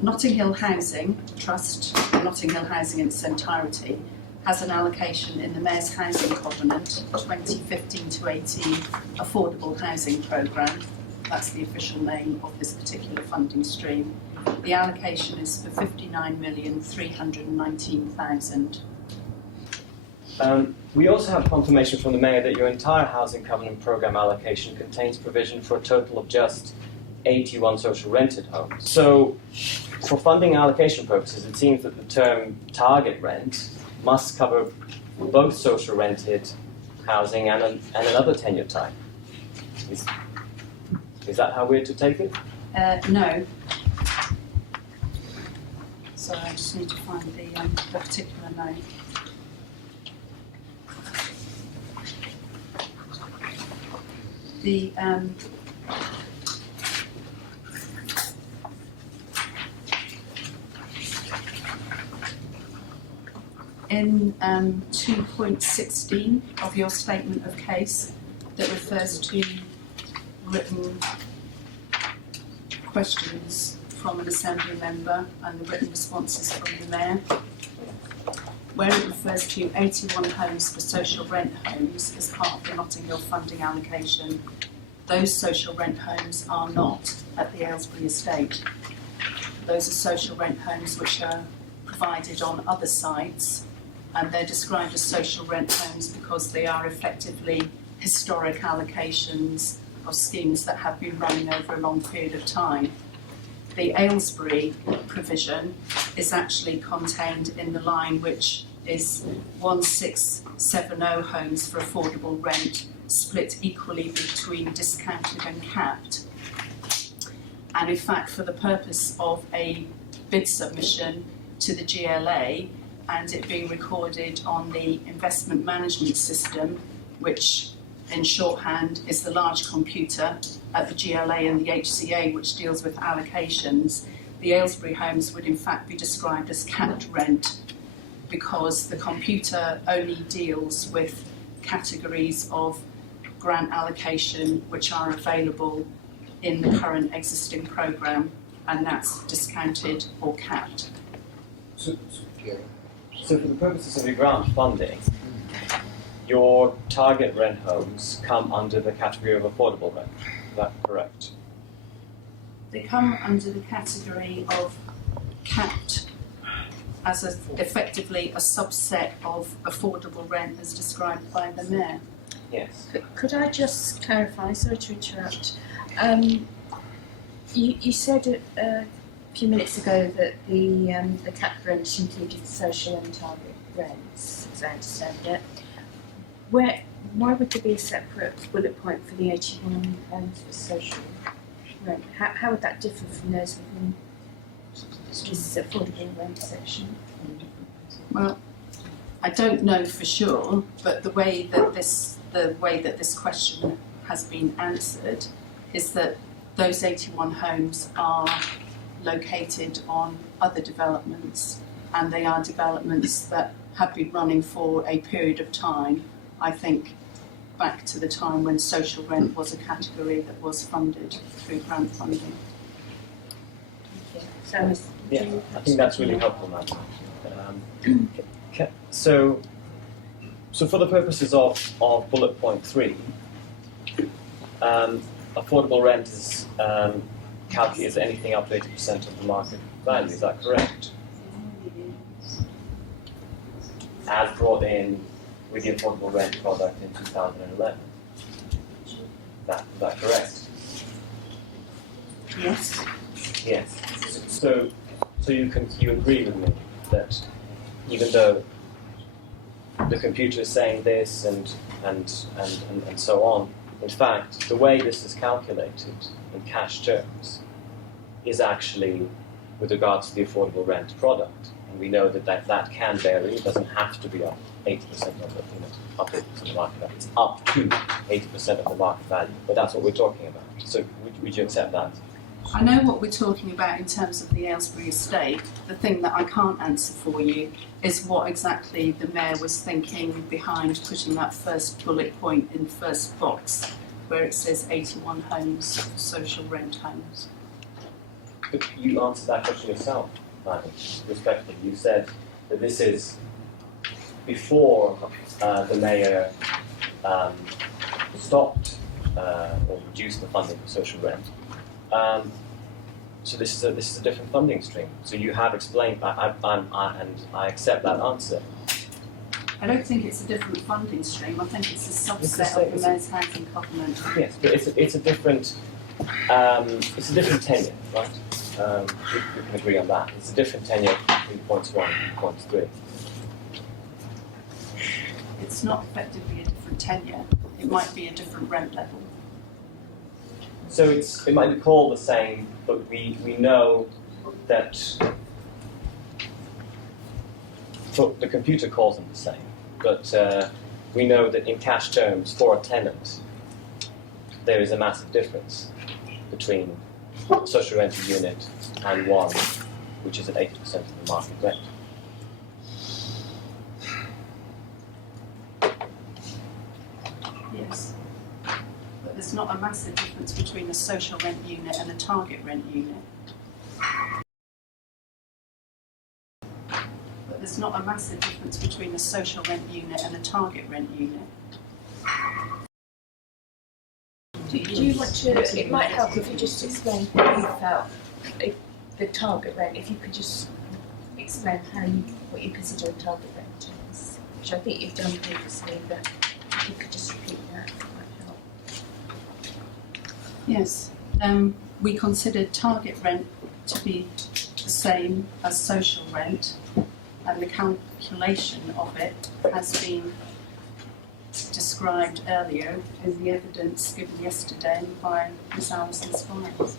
Notting Hill Housing Trust, Notting Hill Housing in its entirety, has an allocation in the Mayor's Housing Covenant 2015 to 18 Affordable Housing Programme. That's the official name of this particular funding stream. The allocation is for 59,319,000. We also have confirmation from the Mayor that your entire Housing Covenant Programme allocation contains provision for a total of just 81 social rented homes. So, for funding allocation purposes, it seems that the term target rent must cover both social rented housing and another tenure type. Is that how we're to take it? No. So I just need to find the particular note. The in 2.16 of your statement of case that refers to written questions from an Assembly member and the written responses from the Mayor, where it refers to 81 homes for social rent homes as part of the Notting Hill funding allocation, those social rent homes are not at the Aylesbury estate. Those are social rent homes which are provided on other sites, and they're described as social rent homes because they are effectively historic allocations of schemes that have been running over a long period of time. The Aylesbury provision is actually contained in the line which is 1670 homes for affordable rent, split equally between discounted and capped. And in fact, for the purpose of a bid submission to the GLA and it being recorded on the investment management system, which in shorthand is the large computer at the GLA and the HCA, which deals with allocations, the Aylesbury homes would in fact be described as capped rent because the computer only deals with categories of grant allocation which are available in the current existing programme, and that's discounted or capped. So for the purposes of your grant funding, your target rent homes come under the category of affordable rent. Is that correct? They come under the category of capped as effectively a subset of affordable rent as described by the Mayor. Yes. Could I just clarify, sorry to interrupt, you said a few minutes ago that the capped rents included social and target rents, as I understand it. Why would there be a separate bullet point for the 81 homes for social rent? How would that differ from those within this affordable rent section? Well, I don't know for sure, but the way that this question has been answered is that those 81 homes are located on other developments, and they are developments that have been running for a period of time, I think back to the time when social rent was a category that was funded through grant funding. Yeah, I think that's really helpful, Madam. So for the purposes of bullet point 3, affordable rent is calculated as anything up to 80% of the market value. Is that correct? As brought in with the affordable rent product in 2011. Is that correct? Yes. Yes. So you agree with me that even though the computer is saying this and so on, in fact, the way this is calculated in cash terms is actually with regards to the affordable rent product. And we know that can vary. It doesn't have to be up 80% of the up 80% of the market value. It's up to 80% of the market value. But that's what we're talking about. So would you accept that? I know what we're talking about in terms of the Aylesbury estate. The thing that I can't answer for you is what exactly the Mayor was thinking behind putting that first bullet point in the first box where it says 81 homes, social rent homes. you answered that question yourself, Madam, respectfully. You said that this is before the mayor stopped or reduced the funding for social rent. So this is a different funding stream. So you have explained, and I accept that answer. I don't think it's a different funding stream. I think it's a subset of the Mayor's Housing Covenant. Yes, but it's a different tenure, right? We can agree on that. It's a different tenure in points 1 and points 3. It's not effectively a different tenure. It might be a different rent level. So it might be called the same, but we know that the computer calls them the same. But we know that in cash terms, for a tenant, there is a massive difference between a social rental unit and one which is at 80% of the market rent. Yes. But there's not a massive difference between a social rent unit and a target rent unit. There's not a massive difference between a social rent unit and a target rent unit. Do you want to? It might help if you just explain what you felt, the target rent. If you could just explain what you consider a target rent is, which I think you've done previously, but if you could just repeat that, it might help. Yes. We considered target rent to be the same as social rent, and the calculation of it has been described earlier in the evidence given yesterday by Ms. Alison's files.